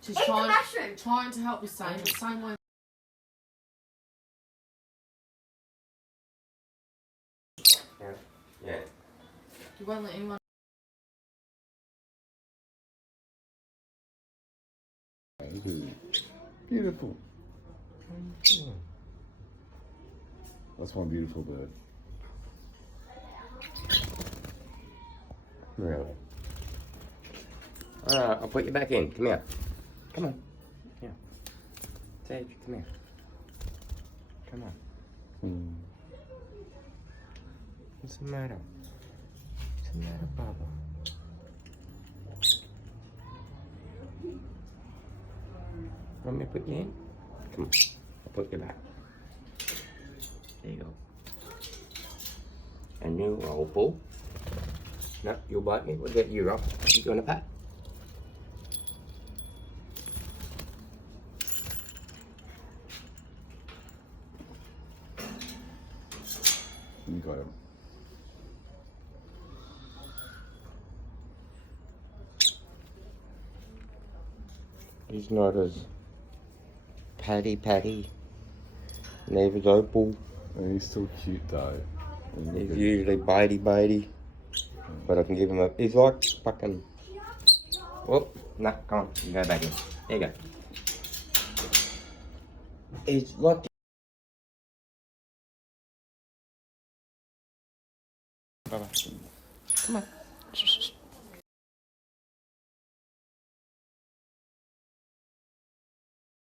She's Eat the mushroom. trying to help you same way. Yeah. You won't let anyone. Beautiful. That's one beautiful bird. Really? I'll put you back in. Come here. Come on. Here. Sage, come here. Come on. What's the matter? What's the matter, Baba? Want me to put you in? Come on. I'll put you back. There you go. And you are all full. No, you'll bite me. We'll get you up. You going to pat? You got him. He's not as patty. Neither's Opal. And he's still cute though. He's usually bitey. But I can give him a... He's like fucking... Whoop. Nah, come on. You go back in. There you go. He's like